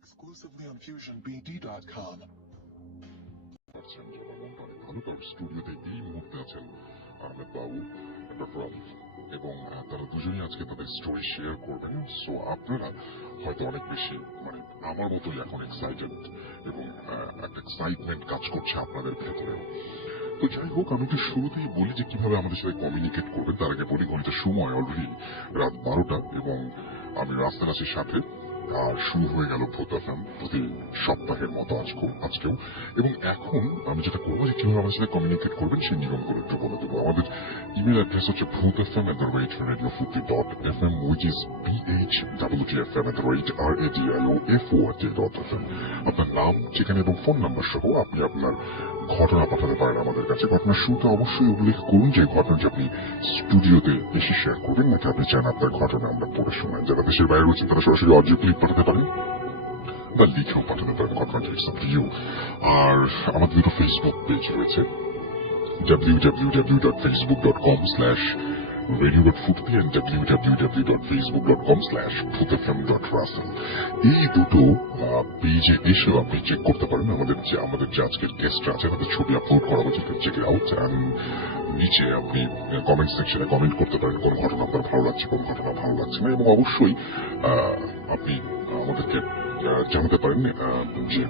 exclusively on FusionBD.com. স্টুডিওতে এই মুহূর্তে আছেন আহমেদ বাবু, ডক্টর আলিফ, এবং তারা দুজনেই আজকে তাদের স্টোরি শেয়ার করবেন। সো আপনারা হয়তো অনেক বেশি আমার মতোই এখন এক্সাইটেড এবং একটা এক্সাইটমেন্ট কাজ করছে আপনাদের ভেতরেও। তো যাই হোক, আমি একটু শুরুতেই বলি যে কিভাবে আমাদের সাথে কমিউনিকেট করবেন। তার আগে বলি ঘড়িতে সময় অলরেডি রাত 12টা এবং আমি রাস্তায় আছি সাথে। আর শুরু হয়ে গেল ভূত এফএম প্রতি সপ্তাহের মতো আজকেও। এবং এখন আমি যেটা করবো যে কিভাবে আমাদের সাথে কমিউনিকেট করবেন সেই নিয়মগুলো একটু বলে দেবো। আমাদের ইমেল অ্যাড্রেস হচ্ছে bhutfm@radio50.fm, which is bhwtfm@radio4.fm। আপনার নাম, ঠিকানা এবং ফোন নাম্বার সহ আপনি আপনার ঘটনা পাঠাতে পারেন আমাদের কাছে। ঘটনার শুরুতে অবশ্যই উল্লেখ করুন যে ঘটনাটি আপনি স্টুডিওতে এসে শেয়ার করবেন, নাকি আপনি চান আপনার ঘটনা আমরা পড়ে শোনাই। যারা দেশের বাইরে রয়েছেন তারা সরাসরি অডিও ক্লিপ পাঠাতে পারেন বা লিখেও পাঠাতে পারেন ঘটনাটি। আর আমাদের দুটো ফেসবুক পেজ রয়েছে, www.facebook.com/radio.ফুটপি and www.facebook.com/bhutfm.russell। এই দুটো পেজে এসেও আপনি চেক করতে পারেন আমাদের যে আজকের গেস্ট আছে তাদের ছবি আপলোড করা হয়েছে, চেক ইট আউট। নিচে আপনি কমেন্ট সেকশনে কমেন্ট করতে পারেন কোন ঘটনা আপনার ভালো লাগছে, কোন ঘটনা ভালো লাগছে না, এবং অবশ্যই আপনি আমাদেরকে জানাতে পারেন যে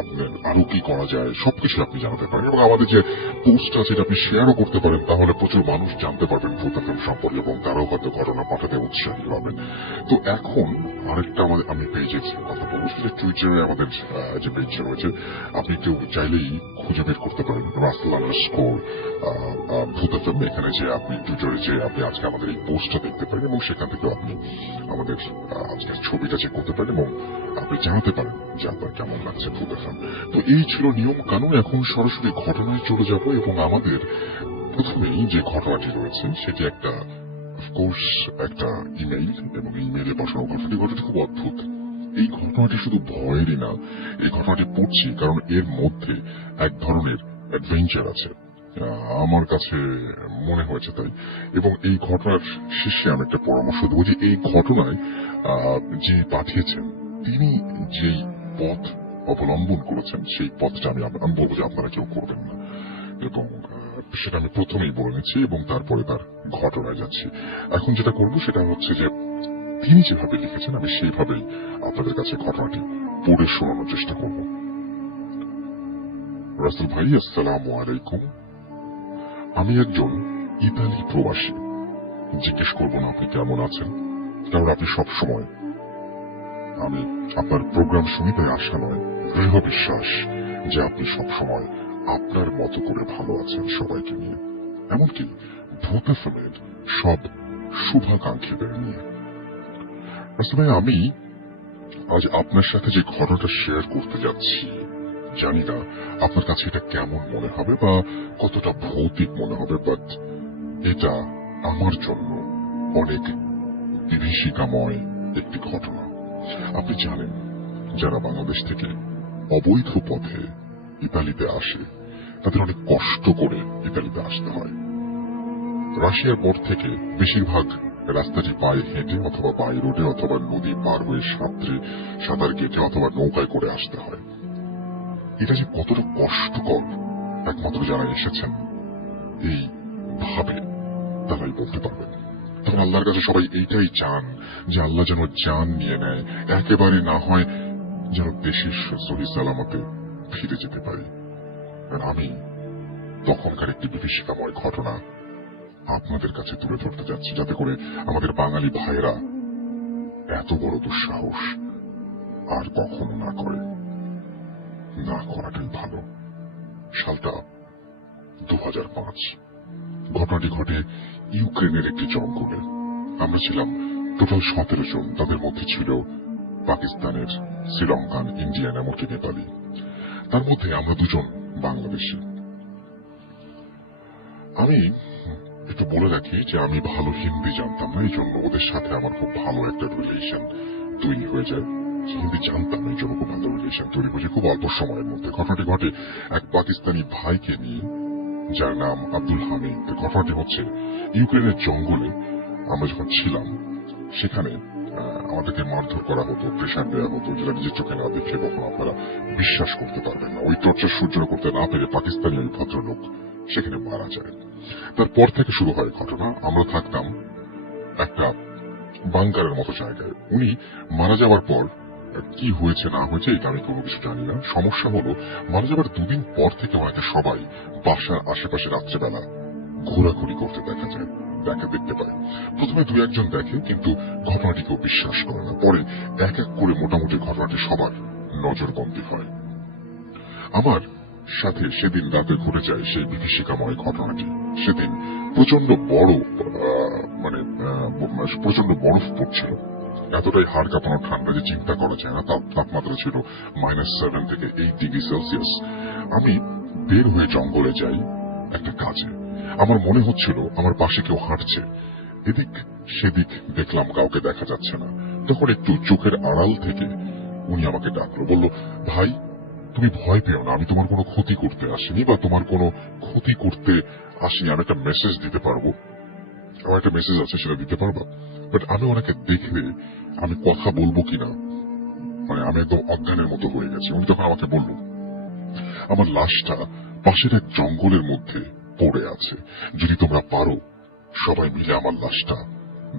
আপনার আরো কি করা যায়, সবকিছু আপনি জানাতে পারেন। এবং আমাদের যে পোস্ট আছে এটা আপনি শেয়ারও করতে পারেন, তাহলে প্রচুর মানুষ জানতে পারবেন ভূত এফএম সম্পর্কে এবং তারাও হয়তো ঘটনা পাঠাতে উৎসাহী হবেন। তো এখন আরেকটা আমি পেজের কথা বলবো, সেটা টুইটারে আমাদের যে পেজ রয়েছে, আপনি কেউ চাইলেই খুঁজে বের করতে পারেন _ভূত এফএম। এখানে যে আপনি টুইটারে যে আপনি আজকে আমাদের এই পোস্টটা দেখতে পারেন এবং সেখান থেকেও আপনি আমাদের আজকের ছবিটা চেক করতে পারেন এবং আপনি জানাতে পারেন যে আপনার কেমন লাগছে ভূত এফএম। তো এই ছিল নিয়ম কানুন। এখন সরাসরি ঘটনায় চলে যাব এবং আমাদের প্রথমেই যে ঘটনাটি রয়েছে সেটি একটা ইমেইল, এবং ইমেইলে বসানো ঘটনাটি খুব অদ্ভুত। এই ঘটনাটি শুধু ভয়েরই না, এই ঘটনাটি পড়ছি কারণ এর মধ্যে এক ধরনের অ্যাডভেঞ্চার আছে, আমার কাছে মনে হয়েছে তাই। এবং এই ঘটনার শেষে আমি একটা পরামর্শ দেবো যে এই ঘটনায় যে পাঠিয়েছেন তিনি যেই পথ অবলম্বন করেছেন সেই পথটা আমি বলবো যে আপনারা কেউ করবেন না, এবং সেটা আমি প্রথমেই বলে নিচ্ছি এবং তারপরে তার ঘটনায় যাচ্ছি। এখন যেটা করবো সেটা হচ্ছে যে তিনি যেভাবে লিখেছেন আমি সেইভাবেই আপনাদের কাছে ঘটনাটি পড়ে শোনানোর চেষ্টা করব। রাসেল ভাই, আসসালামু আলাইকুম। আমি একজন ইতালি প্রবাসী। জিজ্ঞেস করবো না আপনি কেমন আছেন, কারণ আপনি সবসময়, আমি আপনার প্রোগ্রাম শুনি তাই আশা নয়, দৃঢ় বিশ্বাস যে আপনি সবসময় আপনার মতো করে ভালো আছেন সবাইকে নিয়ে, এমনকি ভূত এফএমের সব শুভাকাঙ্ক্ষীদের নিয়ে। আসলে আমি আজ আপনার সাথে যে ঘটনাটা শেয়ার করতে যাচ্ছি, জানি না আপনার কাছে এটা কেমন মনে হবে বা কতটা ভৌতিক মনে হবে, বাট এটা আমার জন্য অনেক বিভীষিকাময় একটি ঘটনা। আপনি জানেন, যারা বাংলাদেশ থেকে অবৈধ পথে ইতালিতে আসে তাদের অনেক কষ্ট করে ইতালিতে আসতে হয়। রাশিয়ার পর থেকে বেশিরভাগ রাস্তাটি পায়ে হেঁটে অথবা বাই রোডে অথবা নদী পার হয়ে সাঁতার কেটে অথবা নৌকায় করে আসতে হয়। এটা যে কতটা কষ্টকর একমাত্র যারা এসেছেন এই ভাবে তারাই বলতে পারবেন। তখন আল্লাহর কাছে সবাই এইটাই চান যে আল্লাহ যেন জান নিয়ে নেয়, একেবারে না হয় যেন দেশের সহি সালামতে ফিরে যেতে পারি। আমি তখনকার একটি বিভীষিকাময় ঘটনা আপনাদের কাছে তুলে ধরতে যাচ্ছি, যাতে করে আমাদের বাঙালি ভাইয়েরা এত বড় দুঃসাহস আর কখনো না করে। না করাটাই ভালো। সালটা 2005। ঘটনাটি ঘটে ইউক্রেনের একটি জঙ্গলে। আমরা ছিলাম টোটাল 17 জন, তাদের মধ্যে ছিল পাকিস্তানের, শ্রীলঙ্কান, ইন্ডিয়ান, এমনকি নেপালি। তার মধ্যে আমরা দুজন বাংলাদেশি। আমি একটু বলে রাখি যে আমি ভালো হিন্দি জানতাম না, এই জন্য ওদের সাথে আমার খুব ভালো একটা রিলেশন তৈরি হয়ে যায়। হিন্দি জানতাম, এই জন্য খুব ভালো রিলেশন তৈরি হয়েছে খুব অল্প সময়ের মধ্যে। ঘটনাটি ঘটে এক পাকিস্তানি ভাইকে নিয়ে, যার নাম আব্দুল হামিদ। ঘটনাটি হচ্ছে ইউক্রেনের জঙ্গলে আমরা যখন ছিলাম, সেখানে আমাদেরকে মারধর করা হতো, প্রেশার দেওয়া হতো, যেটা নিজের চোখে না দেখে কখনো আপনারা বিশ্বাস করতে পারবেন না। ওই টর্চার সহ্য করতে না পেরে পাকিস্তানি ওই ভদ্রলোক সেখানে মারা যায়। তারপর থেকে শুরু হয় ঘটনা। আমরা থাকতাম একটা বাংকারের মতো জায়গায়। উনি মারা যাওয়ার পর কি হয়েছে না হয়েছে এটা আমি কোনো কিছু জানি না। সমস্যা হলো মারা যাবার দুদিন পর থেকে ওনাকে সবাই বাসার আশেপাশে রাত্রেবেলা ঘোরাঘুরি করতে দেখা যায়, দেখতে পায়। প্রথমে দু একজন দেখে, কিন্তু ঘটনাটি কেউ বিশ্বাস করে না। পরে এক এক করে মোটামুটি ঘটনাটি সবার নজরবন্দী হয়। আমার সাথে সেদিন রাতে ঘটে যায় সেই বিভীষিকাময় ঘটনাটি। সেদিন প্রচন্ড বড় প্রচন্ড বরফ পড়ছিল। এতটাই হাড় কাঁপানো ঠান্ডা যে চিন্তা করা যায় না। তাপমাত্রা ছিল -7 থেকে 8 ডিগ্রি সেলসিয়াস। আমি বের হয়ে জঙ্গলে যাই একটা কাজে। আমার মনে হচ্ছিল আমার পাশে কেউ হাঁটছে। এদিক সেদিক দেখলাম, কাউকে দেখা যাচ্ছে না। তখন একটু চোখের আড়াল থেকে উনি আমাকে ডাকলো, বলল, ভাই তুমি ভয় পেও না, আমি তোমার কোনো ক্ষতি করতে আসিনি বা তোমার কোনো ক্ষতি করতে আসিনি। আমি একটা মেসেজ দিতে পারবো, আমার একটা মেসেজ আছে, সেটা দিতে পারবো। বাট আমি ওনাকে দেখে আমি কথা বলবো কিনা আমি একদম অজ্ঞানের মতো হয়ে গেছি। উনি তখন আমাকে বলল, আমার লাশটা পাশের এক জঙ্গলের মধ্যে পড়ে আছে, যদি তোমরা পারো সবাই মিলে আমার লাশটা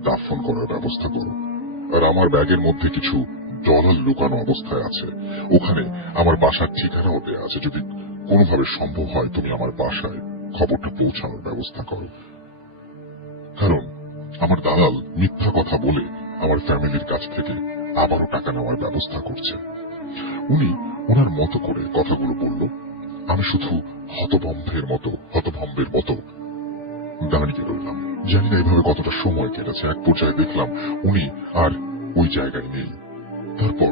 দাফন করার ব্যবস্থা করো। আর আমার ব্যাগের মধ্যে কিছু ডলার লুকানো অবস্থায় আছে, ওখানে আমার বাসার ঠিকানাও দেয়া আছে, যদি কোনোভাবে সম্ভব হয় তুমি আমার বাসায় খবরটা পৌঁছানোর ব্যবস্থা করো। কারণ আমার দালাল মিথ্যা কথা বলে আমার ফ্যামিলির কাছ থেকে আবারও টাকা নেওয়ার ব্যবস্থা করছে। উনি ওনার মতো করে কথাগুলো বলল। আমি শুধু হতভম্বের মতো দাঁড়িয়ে রইলাম। জানি না এইভাবে কতটা সময় কেটেছে। এক পর্যায়ে দেখলাম উনি আর ওই জায়গায় নেই। তারপর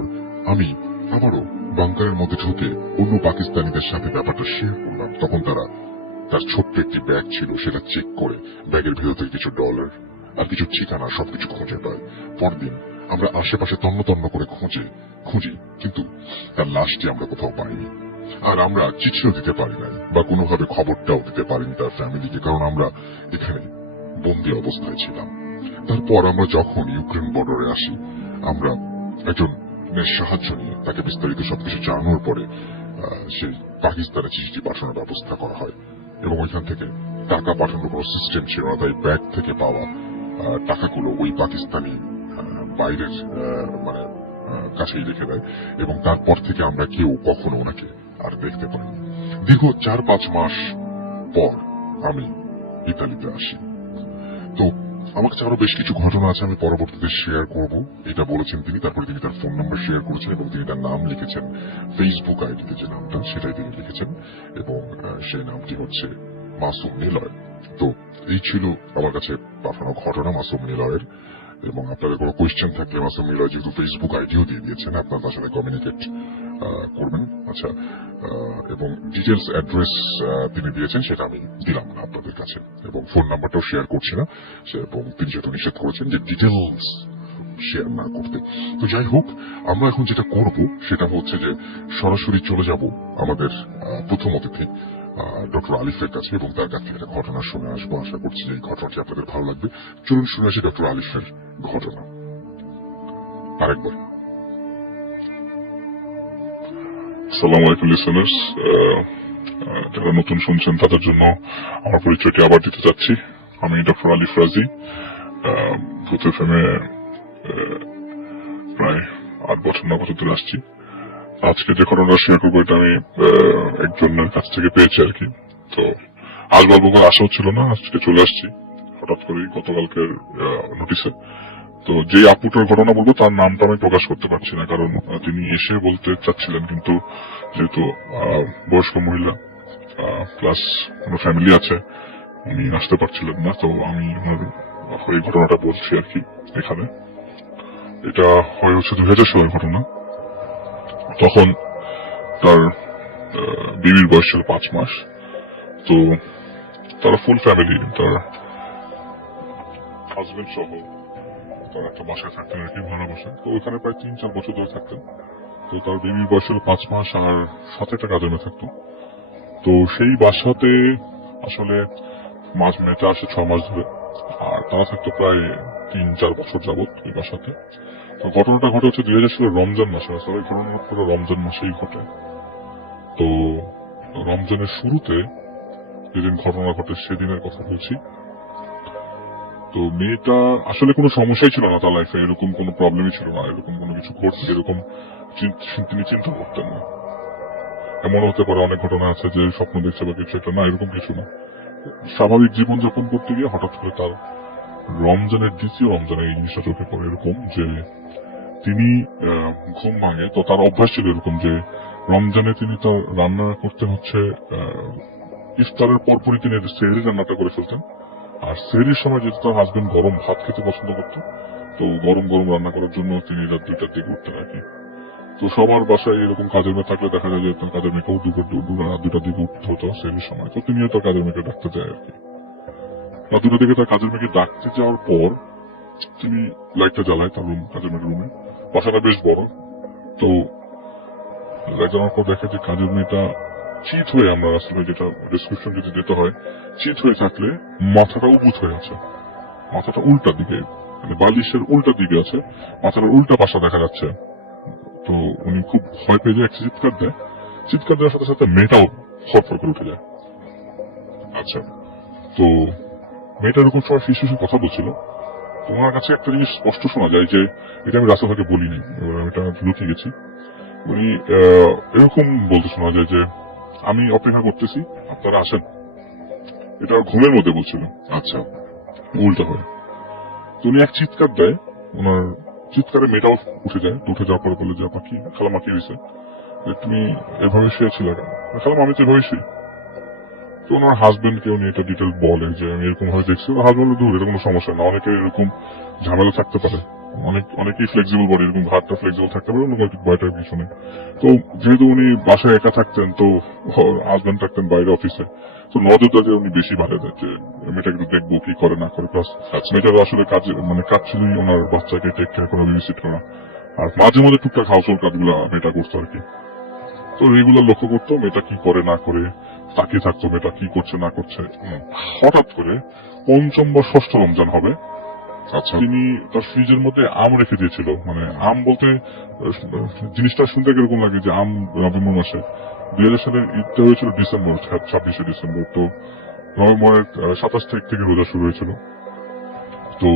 আমি আবারও বাংকারের মধ্যে ঢুকে অন্য পাকিস্তানিদের সাথে ব্যাপারটা শেয়ার করলাম। তখন তার ছোট্ট একটি ব্যাগ ছিল, সেটা চেক করে ব্যাগের ভেতর থেকে কিছু ডলার আর কিছু ঠিকানা সবকিছু খুঁজে পাই। পরদিন আমরা আশেপাশে তন্ন করে খুঁজি, কিন্তু তার লাশটি আমরা কোথাও পাইনি। আর আমরা চিঠিও দিতে পারি নাই বা কোনোভাবে খবরটাও দিতে পারিনি তার ফ্যামিলিকে, কারণ আমরা এখানে বন্দী অবস্থায় ছিলাম। তারপর আমরা যখন ইউক্রেন বর্ডারে আসি, আমরা একজনের সাহায্য নিয়ে তাকে বিস্তারিত সবকিছু জানানোর পরে সেই পাকিস্তানে চিঠি পাঠানোর ব্যবস্থা করা হয়। এবং ওইখান থেকে টাকা পাঠানোর কোনো সিস্টেম ছিল না, তাই ব্যাগ থেকে পাওয়া টাকাগুলো ওই পাকিস্তানি বাইরের কাছেই রেখে দেয়। এবং তারপর থেকে আমরা কেউ কখনো ওনাকে আর দেখতে পাইনি। দীর্ঘ 4-5 মাস পর আমি ইতালিতে আসি। তো আমার কাছে আরো বেশ কিছু ঘটনা আছে, আমি পরবর্তীতে শেয়ার করব, এটা বলেছেন তিনি। তারপরে তিনি তার ফোন নাম্বার শেয়ার করেছেন এবং তিনি তার নাম লিখেছেন ফেসবুক আইডিতে, যে নামটা সেটাই তিনি লিখেছেন, এবং সেই নামটি হচ্ছে মাসুম নিলয়। তো এই ছিল আমার কাছে পাঠানো ঘটনা মাসুম নিলয়ের। এবং আপনাদের কোনো কোয়েশ্চেন থাকলে মাসুম নিলয় যেহেতু ফেসবুক আইডিও দিয়ে দিয়েছেন, আপনারা তার সাথে কমিউনিকেট করবেন। আচ্ছা, এবং ডিটেলস অ্যাড্রেস তিনি দিয়েছেন, সেটা আমি দিলাম না আপনাদের কাছে, এবং ফোন নাম্বারটাও শেয়ার করছি না, এবং তিনি যেহেতু নিষেধ করেছেন যে ডিটেলস শেয়ার না করতে। তো যাই হোক, আমরা এখন যেটা করব সেটা হচ্ছে যে সরাসরি চলে যাব আমাদের প্রথম অতিথি ডক্টর আলিফের কাছে, এবং তার কাছ থেকে একটা ঘটনা শুনে আসবো। আশা করছি যে এই ঘটনাটি আপনাদের ভালো লাগবে। চলুন শুনে আসি ডক্টর আলিফের ঘটনা আরেকবার। আসসালামু আলাইকুম লিসেনার্স, যারা নতুন শুনছেন তাদের জন্য আমার পরিচয়টি আবার দিতে চাচ্ছি। আমি ডক্টর আলিফ রাজি, ভূত এফএমে প্রায় 8 বছর 9 বছর ধরে আসছি। আজকে যে ঘটনাটা শেয়ার করবো এটা আমি একজনের কাছ থেকে পেয়েছি আর কি। তো আজ বলবো আশা হচ্ছিল না, আজকে চলে আসছি হঠাৎ করেই গতকালকের নোটিশে। তো যে আপুটার ঘটনা বলবো তার নামটা আমি প্রকাশ করতে পারছি না, কারণ তিনি এসে বলতে চাচ্ছিলেন, কিন্তু যেহেতু বয়স্ক মহিলা প্লাস কোনো ফ্যামিলি আছে, উনি আসতে পারছিলেন না। তো আমি এই ঘটনাটা বলছি আর কি এখানে। এটা হয়ে হচ্ছে 2000 সালের ঘটনা। তখন তার বিবির বয়স ছিল 5 মাস। তো তারা ফুল ফ্যামিলি, তার হাজবেন্ড সহ তার একটা বাসায় থাকতেন আর কি, ভাড়া বাসায়। তো ওখানে প্রায় 3-4 বছর ধরে থাকতেন। তো তার বেবির বয়স ছিল 5 মাস, আর সাথে একটা কাজে মেয়ে থাকতো। তো সেই বাসাতে আসলে মেয়েটা আসে 6 মাস ধরে, আর তারা থাকতো প্রায় 3-4 বছর যাবত ওই বাসাতে। তো তো ঘটনাটা ঘটে হচ্ছে 2016 রমজান মাসে, আসলে ঘটনাটা পুরো রমজান মাসেই ঘটে। তো রমজানের শুরুতে যেদিন ঘটনা ঘটে সেদিনের কথা বলছি। তো মেয়েটা আসলে কোনো সমস্যাই ছিল না তার লাইফে, এরকম কোনো প্রবলেমই ছিল না, এরকম কোনো কিছু ঘটছে এরকম তিনি চিন্তা করতেন না। এমন হতে পারে অনেক ঘটনা আছে যে স্বপ্ন দেখছে বা কিছু একটা, না এরকম কিছু না। স্বাভাবিক জীবনযাপন করতে গিয়ে হঠাৎ করে তার রমজানের দ্বিতীয় রমজানে এই জিনিসটা চোখে পড়ে এরকম যে তিনি ঘুম ভাঙে। তো তার অভ্যাস ছিল এরকম যে রমজানে তিনি তার রান্না করতে হচ্ছে ইফতারের পরপরই তিনি সেহরি রান্নাটা করে ফেলতেন। আর সেহরির সময় যেহেতু তার হাজবেন্ড গরম ভাত খেতে পছন্দ করতেন, তো গরম গরম রান্না করার জন্য তিনি রাত 2টার দিকে উঠতেন আর কি। তো সবার বাসায় এরকম কাজের মেয়ে থাকলে দেখা যায় যে তার কাজের মেয়েকেও রাত 2টার দিকে উঠতে হতো সেহরির সময়। তো তিনিও তার কাজের মেয়েকে ডাকতে যায় আর কি। রাত 2টার দিকে তার কাজের মেয়েকে ডাকতে যাওয়ার পর তিনি লাইটটা জ্বালায় তার কাজের মেয়ের রুমে। বাসাটা বেশ বড়। তো লাইট জ্বালানোর পর দেখে যে কাজের মেয়েটা চিত হয়ে, আমরা আসলে যেটা ডিসক্রিপশন যদি দিতে হয়, চিত হয়ে থাকলে মাথাটা উবুত হয়ে আছে, মাথাটা উল্টা দিকে, মানে বালিশের উল্টা দিকে আছে, মাথাটার উল্টা পাশা দেখা যাচ্ছে। তো উনি খুব ভয় পেয়ে যায়, একটা চিৎকার দেয়। চিৎকার দেওয়ার সাথে সাথে মেয়েটাও ফরফর করে উঠে যায়। আচ্ছা, তো মেয়েটা এরকম সময় ফিসফিসে কথা বলছিল। তোমার কাছে একটা জিনিস স্পষ্ট শোনা যায় যে, এটা আমি রাস্তা থেকে বলিনি, আমি এটা লুকিয়ে গেছি। উনি এরকম বলতে শোনা যায় যে, আমি অপেক্ষা করতেছি, আপনারা আসেন। এটা আর ঘুমের মধ্যে বলছিল। আচ্ছা, উল্টা হয়। তো উনি এক চিৎকার দেয়, ওনার চিৎকারে মেয়েটাও উঠে যায়। উঠে যাওয়ার পরে বলে যে, আপা কি খালামা কি হয়েছে, তুমি এভাবে শুয়েছিল কেন? খালাম আমি তো এভাবে শুই। তো ওনার হাজবেন্ডকে উনি এটা ডিটেল বলে যে আমি এরকম ভাবে দেখছি। হাজবেন্ড দূর, এটা কোনো সমস্যা না, অনেকে এরকম ঝামেলা থাকতে পারে, অনেকেই ফ্লেক্সিবল বডি, এরকম হাতটা ফ্লেক্সিবল থাকতে পারে, অন্য বাইটার কিছু নেই। তো যেহেতু উনি বাসায় একা থাকতেন, তো হাজবেন্ড থাকতেন বাইরে অফিসে, তো নজরদারি উনি বেশি বাড়ে দেয় যে মেয়েটাকে একটু দেখবো কি করে না করে। প্লাস মেয়েটার আসলে কাজে মানে কাজ ছিলই ওনার বাচ্চাকে টেক কেয়ার করা, বেবিসিট করা, আর মাঝে মধ্যে টুকটাক হাউস হোল্ড কাজগুলো মেয়েটা করতো আর কি। তো এইগুলো লক্ষ্য করতো মেয়েটা কি করে না করে, তাকিয়ে থাকতো মেয়েটা কি করছে না করছে। হঠাৎ করে 5ম বা 6ষ্ঠ রমজান হবে, আচ্ছা, তিনি তার ফ্রিজের মধ্যে আম রেখে দিয়েছিল। মানে আম বলতে জিনিসটা শুনতে কিরকম লাগে যে আম নভেম্বর মাসে, 2000 সালের ঈদটা হয়েছিল ডিসেম্বর, 26শে ডিসেম্বর। তো নভেম্বরের 27 তারিখ থেকে রোজা শুরু হয়েছিল। তো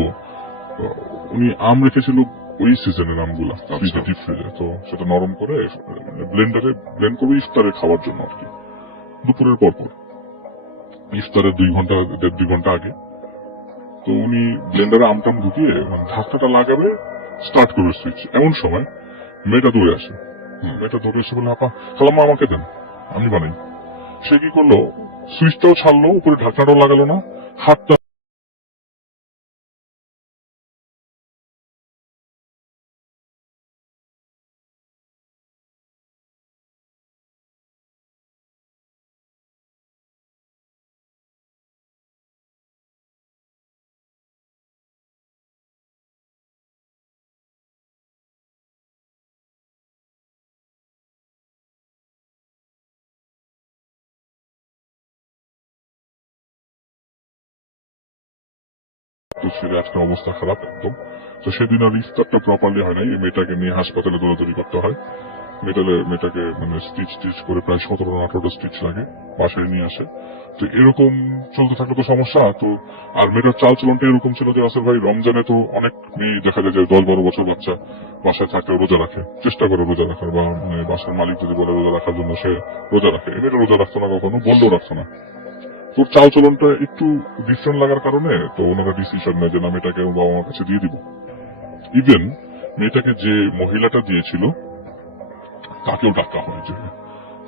উনি আম রেখেছিল ওই সিজনের আমগুলা ফ্রিজে, ডিপ ফ্রিজে। তো সেটা নরম করে ব্লেন্ডারে ব্লেন্ড করবে ইফতারে খাওয়ার জন্য আর কি, দুপুরের পর ইফতারের 1.5 ঘন্টা আগে। তো উনি ব্লেন্ডারে আমটাম ঢুকিয়ে ঢাকনাটা লাগাবে, স্টার্ট করবে সুইচ। এমন সময় মেয়েটা দৌড়ে আসে। মেয়েটা দৌড়ে এসে বলে, আপা খালাম্মা আমাকে দেন, আমি বানাই। সে কি করলো, সুইচটাও ছাড়লো, উপরে ঢাকনাটাও লাগালো না, হাতটা ছেড়ে, আজকে অবস্থা খারাপ একদম। তো সেদিন আর ইফতারটা প্রপারলি হয় নাই, মেয়েটাকে নিয়ে হাসপাতালে দৌড়াদৌড়ি করতে হয়। মেয়েটাকে মানে স্টিচ করে প্রায় 17-18টা স্টিচ লাগে, বাসায় নিয়ে আসে। তো এরকম চলতে থাকলে তো সমস্যা। তো আর মেয়েটার চাল চলনটা এরকম ছিল যে, আসলে ভাই রমজানে তো অনেক মেয়ে দেখা যায় যে 10-12 বছর বাচ্চা বাসায় থাকতে রোজা রাখে, চেষ্টা করে রোজা রাখার, বা মানে বাসার মালিক যদি বলে রোজা রাখার জন্য সে রোজা রাখে। মেয়েটা রোজা রাখতো না, কখনো বললেও রাখতো না। তোর চাল চলনটা একটু ডিফারেন্ট লাগার কারণে তো ওনারা ডিসিশন নেয় যে না, মেয়েটাকে বাবা মার কাছে দিয়ে দিব। ইভেন মেয়েটাকে যে মহিলাটা দিয়েছিল তাকেও ডাকা হয় যে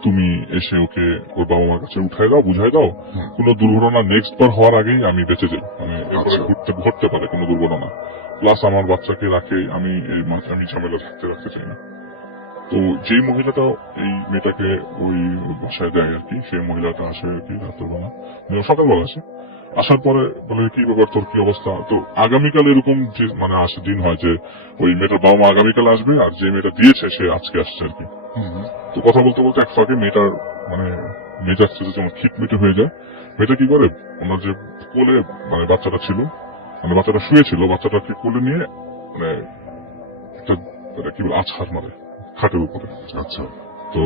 তুমি এসে ওকে ওর বাবা মার কাছে উঠাই দাও, বুঝাই দাও, কোনো দুর্ঘটনা নেক্সট বার হওয়ার আগেই আমি বেঁচে যাই, মানে এরপরে ঘটতে পারে কোনো দুর্ঘটনা। প্লাস আমার বাচ্চাকে রাখে আমি ঝামেলা রাখতে চাই না। তো যে মহিলাটা এই মেয়েটাকে ওই বাসায় দেয় আর কি, সেই মহিলাটা আসে আর কি রাত্রেবেলা, সকালবেলা আসে। আসার পরে বলে, কি ব্যাপার তোর কি অবস্থা? তো আগামীকাল এরকম যে মানে আসে দিন হয় যে ওই মেয়েটার বাবা মা আগামীকাল আসবে, আর যে মেয়েটা দিয়েছে সে আজকে আসছে আর কি। তো কথা বলতে বলতে এক ফাঁকে মেয়েটার মানে মেজাজ যেমন খিটমিটে হয়ে যায়। মেয়েটা কি করে, ওনার যে কোলে মানে বাচ্চাটা ছিল, মানে বাচ্চাটা শুয়েছিল, বাচ্চাটাকে কোলে নিয়ে মানে একটা কি বলে আছাড় মারে খাটের উপরে। আচ্ছা, তো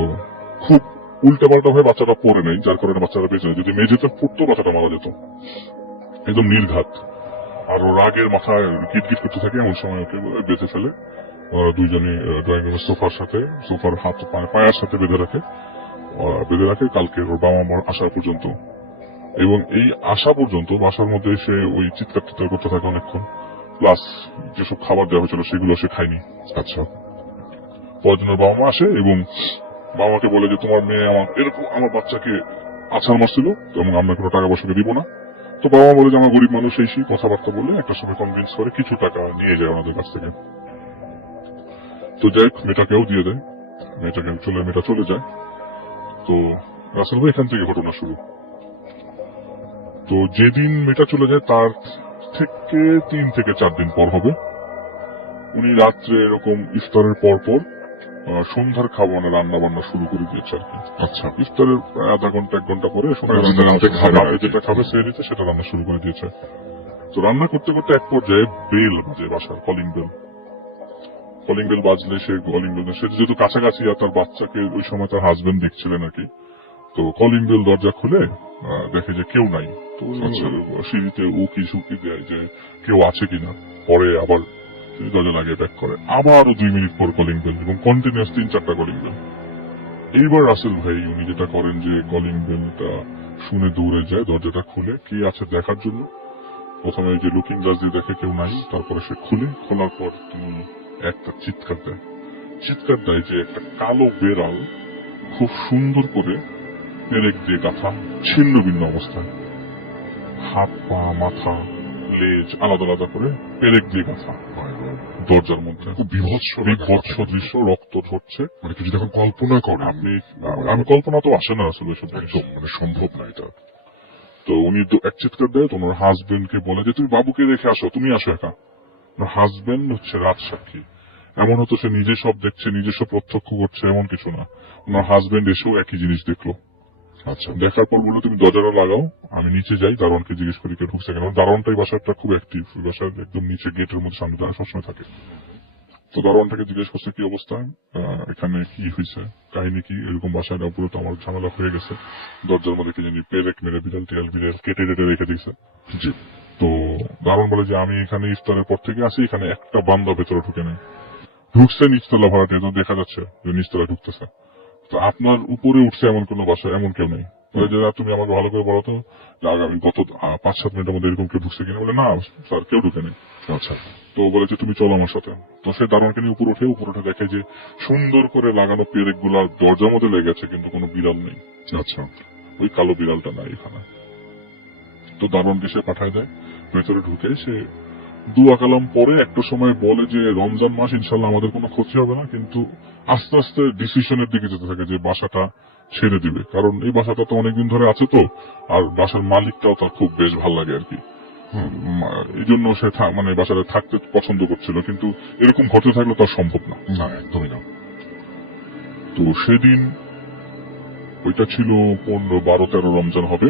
খুব উল্টা পাল্টা হয়ে বাচ্চাটা পড়ে নেই, যার কারণে বাচ্চাটা বেঁচে নেই। যদি মেঝেতে ফুটতো বাচ্চাটা মারা যেত, একদম নির্ঘাত। আর ও রাগের মাথায় কিটকিট করতে থাকে, এমন সময় ওকে বেঁধে ফেলে। দুইজনে ড্রয়িং রুমের সোফার হাত পায়ের সাথে বেঁধে রাখে কালকে ওর বাবা মার আসা পর্যন্ত। এবং এই আসা পর্যন্ত বাসার মধ্যে সে ওই চিৎকার টিৎকার করতে থাকে অনেকক্ষণ, প্লাস যেসব খাবার দেওয়া হয়েছিল সেগুলো সে খায়নি। আচ্ছা, পরদিন ওর বাবা মা আসে এবং বাবা মাকে বলে যে তোমার মেয়ে আমার বাচ্চাকে আছাড় মারছিল এবং আমরা কোনো টাকা পয়সাকে দিব না। তো বাবা মা বলে যে আমার গরিব মানুষ, এই কথাবার্তা বলে একটা সময় কনভিন্স করে কিছু টাকা নিয়ে যায় ওনাদের কাছ থেকে। তো যাই হোক, মেয়েটাকেও দিয়ে দেয়, মেয়েটা চলে যায়। তো রাসেল ভাই এখান থেকে ঘটনা শুরু। তো যেদিন মেয়েটা চলে যায় তার থেকে 3 থেকে 4 দিন পর হবে, উনি রাত্রে এরকম ইফতারের পর সন্ধ্যার খাবার রান্না বান্না শুরু করে দিয়েছে আর কি। আচ্ছা, ইফতারের প্রায় আধা ঘন্টা 1 ঘন্টা পরে যেটা খাবে সেদিতে সেটা রান্না শুরু করে দিয়েছে। তো রান্না করতে করতে এক পর্যায়ে বেল বাজে, বাসার কলিং বেল বাজলে সে যেহেতু কাছাকাছি, আর তার বাচ্চাকে ওই সময় তার হাজবেন্ড দেখছিলেন আর কি। তো কলিং বেল দরজা খুলে দেখে যে কেউ নাই। তো সিঁড়িতে উকি ঝুঁকি দেয় যে কেউ আছে কিনা। পরে আবার দরজা লাগিয়ে ব্যাক করে, আবারও 2 মিনিট পর কলিং বেল, এবং কন্টিনিউয়াস 3-4টা কলিং বেল। এইবার রাসেল ভাই উনি যেটা করেন যে কলিং বেলটা শুনে দৌড়ে যায়, দরজাটা খুলে কি আছে দেখার জন্য। প্রথমে যে লুকিং গ্লাস দিয়ে দেখে কেউ নাই, তারপরে সে খোলার পর তিনি একটা চিৎকার দেয় যে একটা কালো বেড়াল খুব সুন্দর করে পেরেক দিয়ে গাঁথা, ছিন্ন ভিন্ন অবস্থায়, হাত পা মাথা লেজ আলাদা আলাদা করে পেরেক দিয়ে গাঁথা দরজার মধ্যে। খুব বিভৎস দৃশ্য, রক্ত ঝরছে। মানে কিছু যখন কল্পনা করেন আমি কল্পনা তো আসে না আসলে এসব একদম, মানে সম্ভব না এটা। তো উনি এক চিৎকার দেয়, তো ওনার হাজবেন্ড কে বলে যে তুমি বাবুকে রেখে আসো, তুমি আসো একা। হাজবেন্ড হচ্ছে রাজ সাক্ষী, এমন হতো সে নিজে সব দেখছে, নিজে সব প্রত্যক্ষ করছে এমন কিছু না। ওনার হাজবেন্ড এসেও একই জিনিস দেখলো। আচ্ছা, দেখার পর বললো তুমি দরজাটা লাগাও, আমি নিচে যাই, দারোয়ানকে জিজ্ঞেস করি কে ঢুকছে কেন। দারোয়ানটাই বাসাটা খুব অ্যাক্টিভ, বাসার একদম নিচে গেটের মধ্যে সামনে দাঁড়ায় সবসময় থাকে। তো দারোয়ানটাকে জিজ্ঞেস করছে কি অবস্থা, এখানে কি হয়েছে, কাহিনী কি, এরকম বাসায় উপরে তো আমার ঝামেলা হয়ে গেছে, দরজার মধ্যে কি জানি পেরেক মেরে বিড়াল কেটে রেখে দিয়েছে। তো দারোয়ান বলে যে আমি এখানে ইফতারের পর থেকে আসি, এখানে একটা বান্দা ভেতরে ঢুকে নেই, ঢুকছে নিচতলা ভাড়াটে, তো দেখা যাচ্ছে যে নিচতলা ঢুকতেছে। তো আপনার উপরে উঠছে এমন কোন বাসা এমন কেউ নেই। তুমি আমাকে ভালো করে বলো তো আগামী গত 5-7 মিনিটের মধ্যে এরকম কেউ ঢুকছে কিনা। বলে না স্যার, কেউ ঢুকে নেই। আচ্ছা, তো বলেছে তুমি চলো আমার সাথে। তো সে দারোয়ানকে নিয়ে উপরে উঠে দেখে যে সুন্দর করে লাগানো পেরেক গুলা দরজার মধ্যে লেগেছে, কিন্তু কোনো বিড়াল নেই। আচ্ছা, ওই কালো বিড়ালটা নাই এখানে। তো দারোয়ানকে সে পাঠায় দেয়, ভেতরে ঢুকে সে দুয়া কালাম পরে একটা সময় বলে যে রমজান মাস ইনশাল্লাহ আমাদের কোনো ক্ষতি হবে না, কিন্তু আস্তে আস্তে ডিসিশনের দিকে যেতে থাকে যে বাসাটা ছেড়ে দিবে, কারণ এই বাসাটা তো অনেকদিন ধরে আছে, তো আর বাসার মালিকটাও তার খুব বেশ ভালো লাগে আর কি। এই জন্য সে মানে বাসাটা থাকতে পছন্দ করছিল, কিন্তু এরকম ঘটে থাকলে তার সম্ভব না, একদমই না। তো সেদিন ওইটা ছিল 15-12-13 রমজান হবে,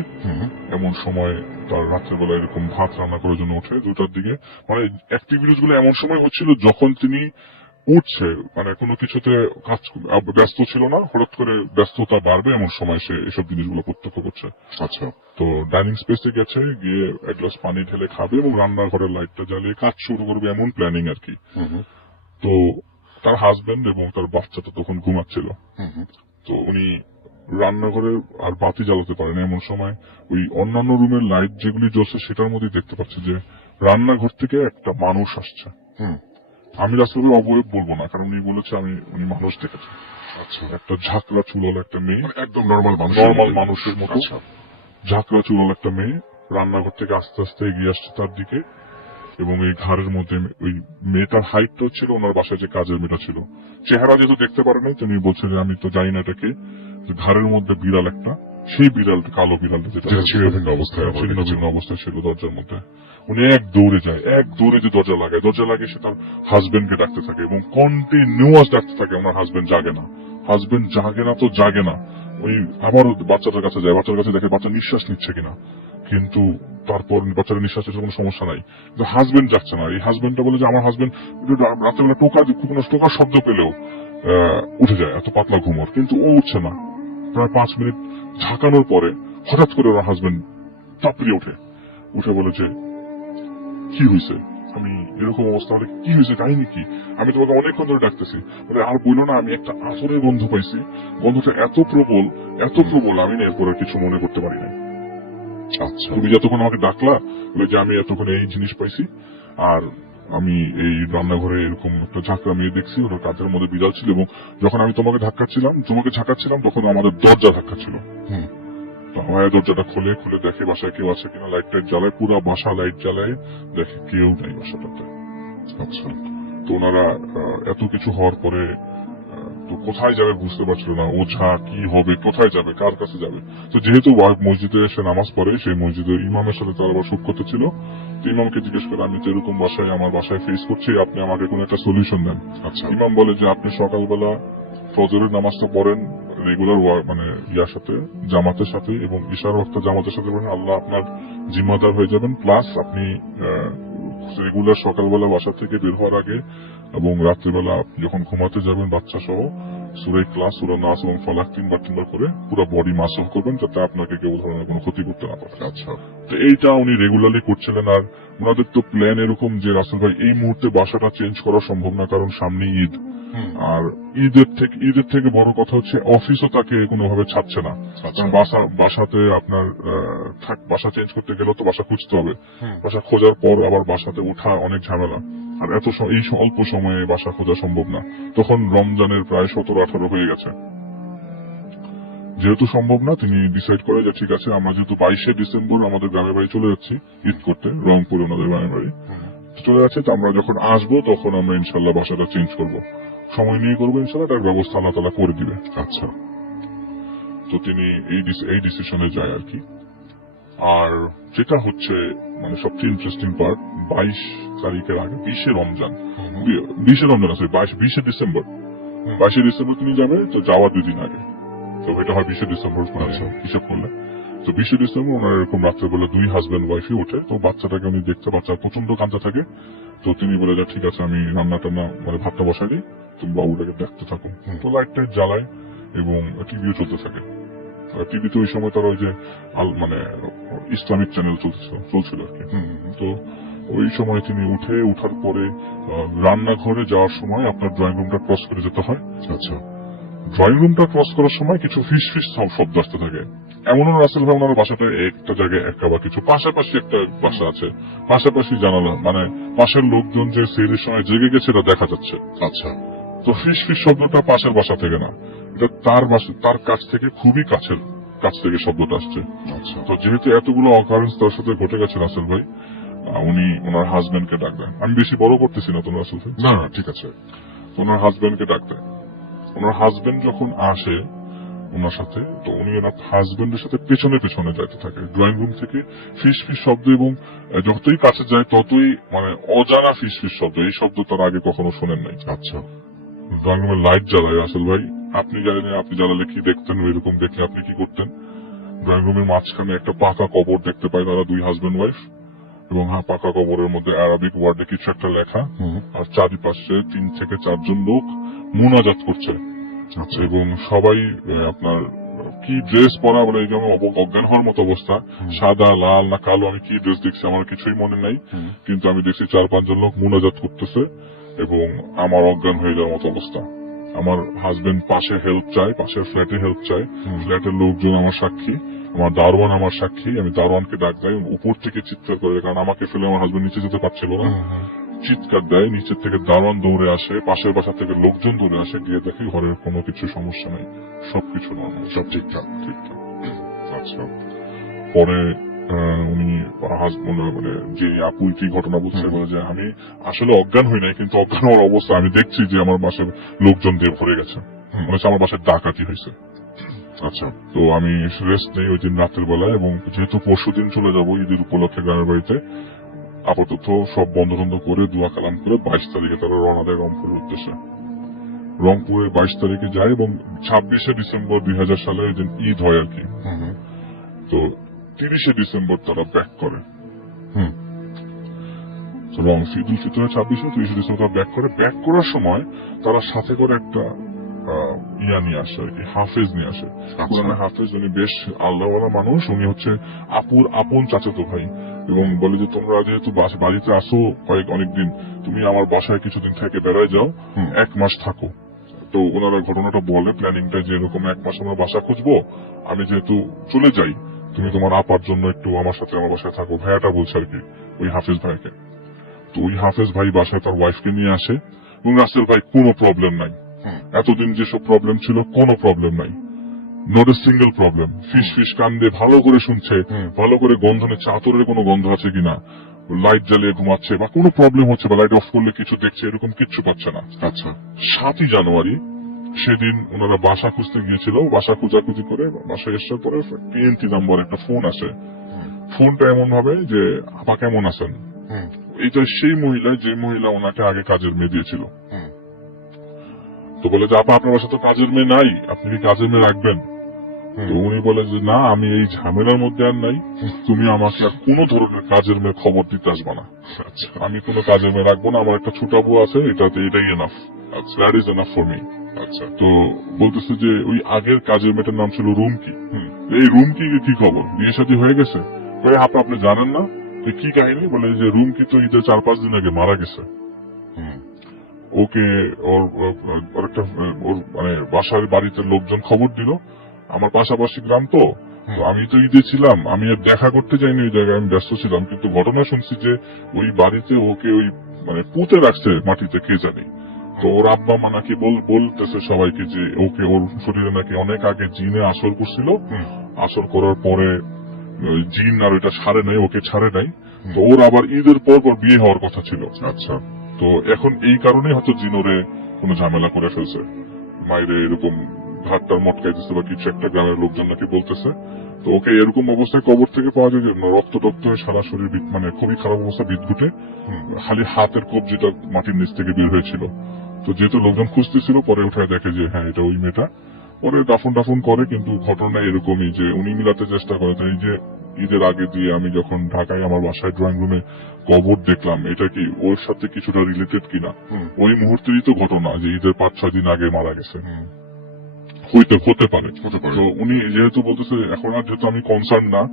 এমন সময় তার রাত্রেবেলা এরকম ভাত রান্না করার জন্য ওঠে 2টার দিকে। মানে অ্যাক্টিভিটিস গুলো এমন সময় হচ্ছিল যখন তিনি উঠছে, মানে কোনো কিছুতে কাজ ব্যস্ত ছিল না, হঠাৎ করে ব্যস্ততা বাড়বে এমন সময় সে এসব জিনিসগুলো প্রত্যক্ষ করছে। আচ্ছা, তো ডাইনিং স্পেসে গেছে, গিয়ে এক গ্লাস পানি ঢেলে খাবে এবং রান্নাঘরের লাইটটা জ্বালিয়ে কাজ শুরু করবে এমন প্ল্যানিং আর কি। তো তার হাজবেন্ড এবং তার বাচ্চাটা তখন ঘুমাচ্ছিল। তো উনি রান্নাঘরে আর বাতি জ্বালাতে পারেন, এমন সময় ওই অন্যান্য রুমের লাইট যেগুলি জ্বলছে সেটার মধ্যে দেখতে পাচ্ছে যে রান্নাঘর থেকে একটা মানুষ আসছে। আমি রাস্তায় অবয়ব বলবো না, কারণ উনি বলেছে উনি মানুষ দেখেছে। আচ্ছা, একটা ঝাঁকড়া চুলাল একটা মেয়ে, একদম নর্মাল মানুষের মতো ঝাঁকড়া চুলাল একটা মেয়ে রান্নাঘর থেকে আস্তে আস্তে এগিয়ে আসছে তার দিকে। এবং এই ঘরের মধ্যে ওই মেয়েটার হাইটটা ছিল ওনার বাসায় যে কাজের মেয়েটা ছিল, চেহারা যেহেতু দেখতে পারে নাই, তিনি বলছে যে আমি তো জানি না এটাকে। ঘরের মধ্যে বিড়াল একটা, সেই বিড়ালটা কালো বিড়ালটা যেটা ছিন্ন অবস্থায় ছিল দরজার মধ্যে। উনি এক দৌড়ে যে দরজা লাগায় সে তার হাজবেন্ডকে ডাকতে থাকে এবং কন্টিনিউয়াস ডাকতে থাকে। ওনার হাজবেন্ড জাগে না। ওই আবারও বাচ্চাটার কাছে যায়, বাচ্চার কাছে দেখে বাচ্চা নিঃশ্বাস নিচ্ছে কিনা। কিন্তু তারপর বাচ্চারা নিঃশ্বাসের কোনো সমস্যা নাই, কিন্তু হাজবেন্ড যাচ্ছে না। এই হাজবেন্ডটা বলে যে আমার হাজবেন্ড রাত্রেবেলা টোকার শব্দ পেলেও উঠে যায়, এত পাতলা ঘুমোর, কিন্তু ও উঠছে না। প্রায় 5 মিনিট ঝাঁকানোর পরে হঠাৎ করে ওর হাজবেন্ড চাপড়িয়ে উঠে বলে যে কি হয়েছে, আমি এরকম অবস্থা হলে কি হয়েছে, কাহিনী কি, আমি তোমাকে অনেকক্ষণ ধরে ডাকতেছি। বলে আর বললো না, আমি একটা আতরের গন্ধ পাইছি, গন্ধটা এত প্রবল আমি না এরপর আর কিছু মনে করতে পারি না। আচ্ছা, তুমি যতক্ষণ আমাকে ডাকলা, বলে যে আমি এতক্ষণ এই জিনিস পাইছি, আর আমি এই রান্নাঘরে এরকম একটা ঝাঁকড়া মেয়ে দেখছি, ওটার কাজের মধ্যে বিড়াল ছিল, এবং যখন আমি তোমাকে ঝাঁকাচ্ছিলাম তখন আমাদের দরজা ধাক্কা ছিল। আমার দরজাটা খুলে দেখে বাসায় কেউ আছে কিনা, লাইট জ্বালায়, পুরো বাসা লাইট জ্বালায়, দেখে কেউ নাই বাসাটাতে। আচ্ছা, তো ওনারা এত কিছু হওয়ার পরে তো কোথায় যাবে বুঝতে পারছিল না, ওঝা কি হবে, কোথায় যাবে, কার কাছে যাবে। তো যেহেতু মসজিদে এসে নামাজ পড়ে, সেই মসজিদের ইমামের সাথে তার আবার শুট করতেছিল, তো ইমামকে জিজ্ঞেস করে আমি তো এরকম আমার বাসায় ফেস করছি, আপনি আমাকে কোন একটা সলিউশন দেন। আচ্ছা, ইমাম বলে যে আপনি সকালবেলা ফজরের নামাজটা পড়েন রেগুলার ইয়ার সাথে, জামাতের সাথে, এবং ইশার ওয়াক্ত জামাতের সাথে পড়েন, আল্লাহ আপনার জিম্মাদার হয়ে যাবেন। প্লাস আপনি রেগুলার সকালবেলা বাসা থেকে বের হওয়ার আগে এবং রাত্রিবেলা যখন ঘুমাতে যাবেন বাচ্চা সহ সূরা ইখলাস, সূরা নাস এবং ফালাক 3 বার করে পুরো বডি মাসাজ করবেন, যাতে আপনাকে কেউ ধরনের কোনো ক্ষতি করতে না পারে। আচ্ছা, তো এইটা উনি রেগুলারলি করছিলেন। আর ওনাদের তো প্ল্যান এরকম যে রাসেল ভাই এই মুহূর্তে বাসাটা চেঞ্জ করা সম্ভব না, কারণ সামনে ঈদ, আর ঈদের থেকে বড় কথা হচ্ছে অফিসও তাকে কোনোভাবে ছাড়ছে না। কারণ বাসাতে আপনার বাসা চেঞ্জ করতে গেলেও তো বাসা খুঁজতে হবে, বাসা খোঁজার পর আবার বাসাতে ওঠা অনেক ঝামেলা, আর এই অল্প সময়ে বাসা খোঁজা সম্ভব না। তখন রমজানের প্রায় 17-18 হয়ে গেছে। যেহেতু সম্ভব না, তিনি ডিসাইড করে যে ঠিক আছে, আমরা যেহেতু 22শে ডিসেম্বর আমাদের গ্রামের বাড়ি চলে যাচ্ছি ঈদ করতে, রংপুরে ওনাদের গ্রামের বাড়ি চলে যাচ্ছে, তো আমরা যখন আসবো তখন আমরা ইনশাল্লাহ বাসাটা চেঞ্জ করব, সময় নিয়ে করবো ইনশাল্লাহ, তার ব্যবস্থা আল্লাহ তাআলা করে দিবে। আচ্ছা, তো তিনি এই ডিসিশনে যায় আর কি। আর যেটা হচ্ছে মানে সবচেয়ে ইন্টারেস্টিং পার্ট, 22 তারিখের আগে 20শে রমজান আছে, 20শে ডিসেম্বর 22শে ডিসেম্বর তিনি যাবে, তো যাওয়ার 2 দিন আগে, তো এটা হয় 20শে ডিসেম্বর হিসাব করলে। তো 20শে ডিসেম্বর ওনার এরকম রাত্রেবেলা 2 হাজবেন্ড ওয়াইফই ওঠে, তো বাচ্চাটাকে উনি দেখতে, বাচ্চা প্রচন্ড কাঁদতে থাকে। তো তিনি বলে যে ঠিক আছে, আমি রান্না টান্না ভাতটা বসাই দিই, তুমি বাবুটাকে দেখতে থাকো। তো লাইট টাইট জ্বালায় এবং টিভিও চলতে থাকে। টিভিতে ওই সময় তার ওই যে ইসলামিক চ্যানেল চলছিল আর কি। তো ওই সময় তিনি উঠার পরে রান্নাঘরে যাওয়ার সময় আপনার ড্রয়িং রুমটা ক্রস করে যেতে হয়। আচ্ছা, ড্রয়িং রুমটা ক্রস করার সময় কিছু ফিস শব্দ আসতে থাকে। এমনও রাসেল ভাই ওনার বাসাটা একটা জায়গায় একটা বা কিছু পাশাপাশি একটা বাসা আছে, পাশাপাশি জানালা, মানে পাশের লোকজন যে সেহরির সময় জেগে গেছে এটা দেখা যাচ্ছে। আচ্ছা, তো ফিস শব্দটা পাশের বাসা থেকে না, এটা তার কাছ থেকে খুবই কাছ থেকে শব্দটা আসছে। আচ্ছা, তো যেহেতু এতগুলো অকারেন্স তার সাথে ঘটে গেছে রাসেল ভাই, উনি ওনার হাজবেন্ডকে ডাক দেন। আমি বেশি বড় করতেছি না তো রাসেল ভাই, না ঠিক আছে। ওনার হাজবেন্ডকে ডাক দেন। ওনার হাজবেন্ড যখন আসে ওনার সাথে, তো উনি ওনার হাজবেন্ডের সাথে পেছনে যাইতে থাকে ড্রয়িং রুম থেকে। ফিস শব্দ, এবং যতই কাছে যায় ততই অজানা ফিস শব্দ, এই শব্দ তার আগে কখনো শোনেন নাই। আচ্ছা, ড্রয়িং রুমে লাইট জ্বালায় রাসেল ভাই, আপনি জানেন আপনি জ্বালালে কি দেখতেন, এরকম দেখলে আপনি কি করতেন? ড্রয়িং রুমের মাঝখানে একটা পাকা কবর দেখতে পায় তারা, 2 হাজবেন্ড ওয়াইফ, এবং পাকা কবরের মধ্যে আরবিক ওয়ার্ডে কিছু একটা লেখা, আর চারিপাশে 3 থেকে 4 জন লোক মুনাজাত করছে। আচ্ছা, এবং সবাই আপনার কি ড্রেস পরা, অজ্ঞান হওয়ার মতো অবস্থা, সাদা লাল না কালো, আমি কি ড্রেস দেখছি আমার কিছুই মনে নাই, কিন্তু আমি দেখছি 4-5 জন লোক মুনাজাত করতেছে এবং আমার অজ্ঞান হয়ে যাওয়ার মতো অবস্থা। আমার হাজবেন্ড পাশে হেল্প চায়, পাশের ফ্ল্যাটে হেল্প চায়, ফ্ল্যাটের লোকজন আমার সাক্ষী, আমার দারোয়ান আমার সাক্ষী। আমি দারোয়ানকে ডাক দেয়, উপর থেকে চিৎকার করে, কারণ আমাকে ফেলে আমার হাজবেন্ড নিচে যেতে পারছিল না, চিৎকার দেয়। নিচের থেকে দারোয়ান দৌড়ে আসে, পাশের বাসা থেকে লোকজন দৌড়ে আসে, গিয়ে দেখি ঘরের কোনো কিছু সমস্যা নেই, সবকিছু নর্মাল, সব ঠিকঠাক। আচ্ছা, পরে উনি যে আপু কি ঘটনা বলছে, বলে যে আমি আসলে অজ্ঞান হই নাই, কিন্তু অজ্ঞান হওয়ার অবস্থা আমি দেখছি যে আমার বাসায় লোকজন দিয়ে ভরে গেছে, মনে হচ্ছে আমার বাসায় ডাকাতি হয়েছে। আচ্ছা, তো আমি রেস্ট নেই ওই দিন রাতের বেলায়, এবং যেহেতু পরশুদিন চলে যাবো ঈদের উপলক্ষে গ্রামের বাড়িতে, আপাতত সব বন্ধ করে দোয়া কালাম করে 22 তারিখে তারা রওনা দেয় রংপুরের উদ্দেশ্যে। রংপুরে 22 তারিখে যায় এবং 26শে ডিসেম্বর 2000 সালে ওই দিন ঈদ হয় আর কি। তো 30শে ডিসেম্বর তারা ব্যাক করে। হুম। রং ঈদুল ফিতরের 26শে 30শে ডিসেম্বর তারা ব্যাক করে। ব্যাক করার সময় তারা সাথে করে একটা ইয়া নিয়ে আসে আর কি, হাফেজ নিয়ে আসে। কোরআনের হাফেজ, উনি বেশ আল্লাহওয়ালা মানুষ, উনি হচ্ছে আপুর আপন চাচাতো ভাই, এবং বলে যে তোমরা যেহেতু বাড়িতে আসো অনেকদিন, তুমি আমার বাসায় কিছুদিন থেকে বেড়ায় যাও, 1 মাস থাকো। তো ওনারা ঘটনাটা বলে, প্ল্যানিংটা যে এরকম 1 মাস আমরা বাসা খুঁজবো, আমি যেহেতু চলে যাই, তুমি তোমার আপার জন্য একটু আমার সাথে আমার বাসায় থাকো। ভাইয়াটা বলছে আর কি ওই হাফেজ ভাইকে। তো ওই হাফেজ ভাই বাসায় তার ওয়াইফকে নিয়ে আসে, এবং রাসেল ভাই কোনো প্রবলেম নাই, এতদিন যেসব প্রবলেম ছিল কোনো প্রবলেম নাই, নট এ সিঙ্গেল প্রবলেম। ফিস কান্দে ভালো করে শুনছে, ভালো করে গন্ধ নিচ্ছে, আতরের কোনো গন্ধ আছে কিনা, লাইট জ্বালিয়ে ঘুমাচ্ছে বা কোনো প্রবলেম হচ্ছে বা লাইট অফ করলে কিছু দেখছে, এরকম কিচ্ছু পাচ্ছে না। আচ্ছা। 7ই জানুয়ারি সেদিন ওনারা বাসা খুঁজতে গিয়েছিল, বাসা খোঁজাখুঁজি করে বাসায় আসার পরে TNT নাম্বার একটা ফোন আসে। ফোনটা এমন ভাবে যে আপা কেমন আছেন, এটা সেই মহিলা যে মহিলা ওনাকে আগে কাজের মেয়ে দিয়েছিল। তো বলে যে আপা আপনার বাসা তো কাজের মেয়ে নাই, আপনি কি কাজের মেয়ে রাখবেন? তো উনি বলে যে না, আমি এই ঝামেলার মধ্যে আর নাই, তুমি আমাকে আর কোনো ধরনের কাজের মেয়ে খবর দিতে আসবা না। আচ্ছা, আমি কোনো কাজের মেয়ে রাখবো না, আমার একটা ছোট বউ আছে, এটাই enough, that is enough for me. আচ্ছা। তো বলতেছে যে ওই আগের কাজের মেয়েটার নাম ছিল রুমকি। এই রুমকি কি খবর, বিয়ে শাদী হয়ে গেছে? আপনি জানেন না কি কাহিনী? বলে যে রুমকি তো ঈদের 4-5 দিন আগে মারা গেছে। ওকে ওর একটা ওর মানে বাসার বাড়িতে লোকজন খবর দিল, আমার পাশাপাশি গ্রাম তো আমি তো ঈদে ছিলাম, আমি আর দেখা করতে যাইনি, ওই জায়গায় আমি ব্যস্ত ছিলাম, কিন্তু ঘটনা শুনছি যে ওই বাড়িতে ওকে ওই মানে পুঁতে রাখছে মাটিতে, কে জানি। তো ওর আব্বা মা নাকি বলতেছে সবাইকে যে ওকে ওর শরীরে নাকি অনেক আগে জিনে আসর করছিল, আসর করার পরে জিন আর ওইটা ছাড়ে নাই, ওকে ছাড়ে নাই। তো ওর আবার ঈদের পর বিয়ে হওয়ার কথা ছিল। আচ্ছা। তো এখন এই কারণে হয়তো জিনোরে কোনো ঝামেলা করে ফেলছে, মাইরে এরকম ঘাটটার মটকাই দিচ্ছে বা কিছু একটা, গ্রামের লোকজন নাকি বলতেছে। তো ওকে এরকম অবস্থায় কবর থেকে পাওয়া যায়, রক্ত হয়ে সারা শরীর মানে খুবই খারাপ অবস্থা, বিদ্যুটে খালি হাতের কবজিটা মাটির নিচ থেকে বের হয়েছিল। তো যেহেতু লোকজন খুঁজতেছিল, পরে উঠে দেখে যে হ্যাঁ এটা ওই মেয়েটা। পরে দাফন করে, কিন্তু ঘটনা এরকমই যে উনি মিলাতে চেষ্টা করে। এই যে ঈদের আগে দিয়ে আমি যখন ঢাকায় আমার বাসায় ড্রয়িং রুমে কবর দেখলাম, এটা কি ওর সাথে কিছুটা রিলেটেড কিনা, ওই মুহূর্তেরই তো ঘটনা যে ঈদের 5-6 দিন আগে মারা গেছে, হতে পারে। তো উনি যেহেতু বলতেছে এখন আর যেহেতু আমি কনসার্ন না,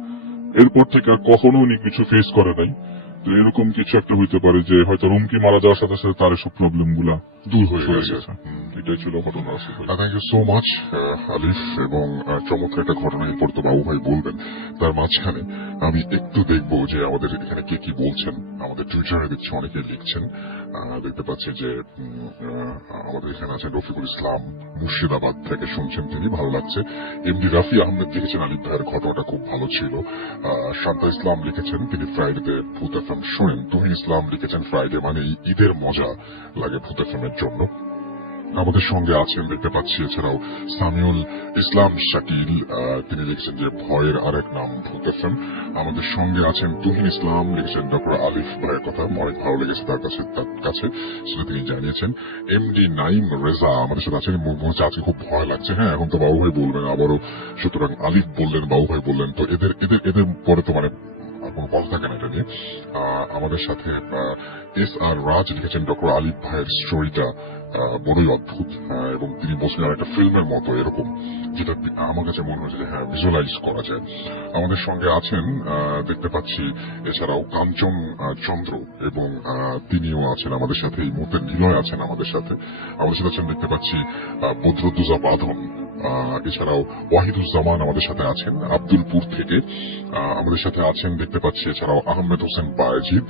এরপর থেকে আর কখনো উনি কিছু ফেস করে নাই, তো এরকম কিছু একটা হইতে পারে যে হয়তো রুমকি মারা যাওয়ার সাথে সাথে তার এসব প্রবলেম গুলা দূর হয়ে গেছে। এটাই ছিল ঘটনা। থ্যাংক ইউ সো মাচ আলিফ, এবং চমৎকার একটা ঘটনা এরপর তো বাবু ভাই বলবেন। তার মাঝখানে আমি একটু দেখবো যে আমাদের এখানে কে কি বলছেন। আমাদের টুইটারে দেখছি অনেকে লিখছেন, দেখতে পাচ্ছি যে আমাদের এখানে আছেন রফিকুল ইসলাম, মুর্শিদাবাদ থেকে শুনছেন, তিনি ভালো লাগছে। এমডি রাফি আহমেদ লিখেছেন আলিফ ভাইয়ের ঘটনাটা খুব ভালো ছিল। শান্তা ইসলাম লিখেছেন তিনি ফ্রাইডেতে ভূত এফএম শোনেন। তুহিন ইসলাম লিখেছেন ফ্রাইডে মানে ঈদের মজা লাগে ভূত এফএম এর জন্য। আমাদের সঙ্গে আছেন দেখতে পাচ্ছি এছাড়াও সামিউল ইসলাম শাকিল, তিনি লিখছেন যে ভয়ের আরেক নাম ভূত এফএম। আমাদের সঙ্গে আছেন তুহিন ইসলাম, লিখছেন ডক্টর আলিফ ভাইয়ের কথা অনেক ভালো লেগেছে তার কাছে সেটা তিনি জানিয়েছেন। এমডি নাইম রেজা আমাদের সাথে আছেন, মনে হচ্ছে আজকে খুব ভয় লাগছে। হ্যাঁ, এখন তো বাবু ভাই বলবেন আবারও, সুতরাং আলিফ বললেন, বাবু ভাই বললেন, তো এদের পরে তো মানে কোনো কথা থাকে না এটা নিয়ে। আমাদের সাথে SR রাজ লিখেছেন ডক্টর আলিফ ভাইয়ের স্টোরিটা বড়ই অদ্ভুত, এবং তিনি বলছিলেন একটা ফিল্মের মতো এরকম, যেটা আমার কাছে মনে হয়েছে যে হ্যাঁ ভিজুয়ালাইজ করা যায়। আমাদের সঙ্গে আছেন দেখতে পাচ্ছি এছাড়াও কাঞ্চন চন্দ্র, এবং তিনিও আছেন আমাদের সাথে এই মুহূর্তে। নিলয় আছেন আমাদের সাথে আছেন দেখতে পাচ্ছি বদরুদ্দোজা বাঁধন, এছাড়াও ওয়াহিদুজ্জামান আমাদের সাথে আছেন আব্দুলপুর থেকে। আমাদের সাথে আছেন দেখতে পাচ্ছি এছাড়াও আহমেদ হোসেন বায়েজিদ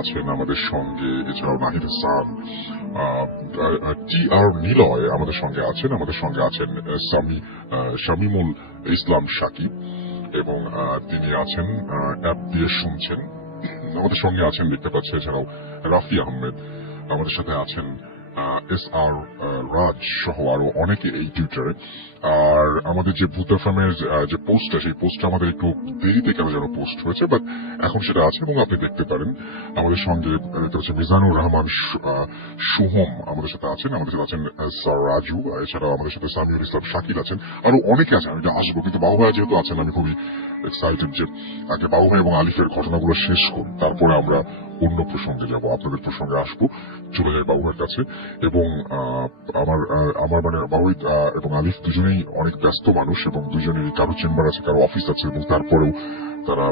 আছেন আমাদের সঙ্গে, এছাড়াও নাহিদ হাসান, TR নিলয় আমাদের সঙ্গে আছেন। আমাদের সঙ্গে আছেন শামিমুল ইসলাম শাকিব, এবং তিনি আছেন অ্যাপ দিয়ে শুনছেন। আমাদের সঙ্গে আছেন দেখতে পাচ্ছি এছাড়াও রাফি আহমেদ, আমাদের সাথে আছেন SR রাজ সহ আরো অনেকে এই টুইটারে। আর আমাদের যে ভূতাফামের যে পোস্টটা, সেই পোস্টটা আমাদের একটু দেরিতে কেন যেন পোস্ট হয়েছে, বাট এখন সেটা আছে এবং আপনি দেখতে পারেন। আমাদের সঙ্গে দেখতে পাচ্ছেন মিজানুর রহমান সুহম আমাদের সাথে আছেন, আমাদের সাথে আছেন স্যার রাজু, এছাড়াও আমাদের সাথে সামিউল ইসলাম শাকিল আছেন, আরো অনেকে আছেন। আমি আসবো, কিন্তু বাবু ভাই যেহেতু আছেন, আমি খুবই এক্সাইটেড যে আগে বাবু ভাই এবং আলিফের ঘটনাগুলো শেষ করি, তারপরে আমরা অন্য প্রসঙ্গে যাব, আপনাদের প্রসঙ্গে আসবো। চলে যাই বাবু ভাইয়ের কাছে। এবং আমার মানে বাবু এবং আলিফ দুজনেই অনেক ব্যস্ত মানুষ, এবং দুজনেরই কারো চেম্বার আছে, কারো অফিস আছে, এবং তারপরেও তারা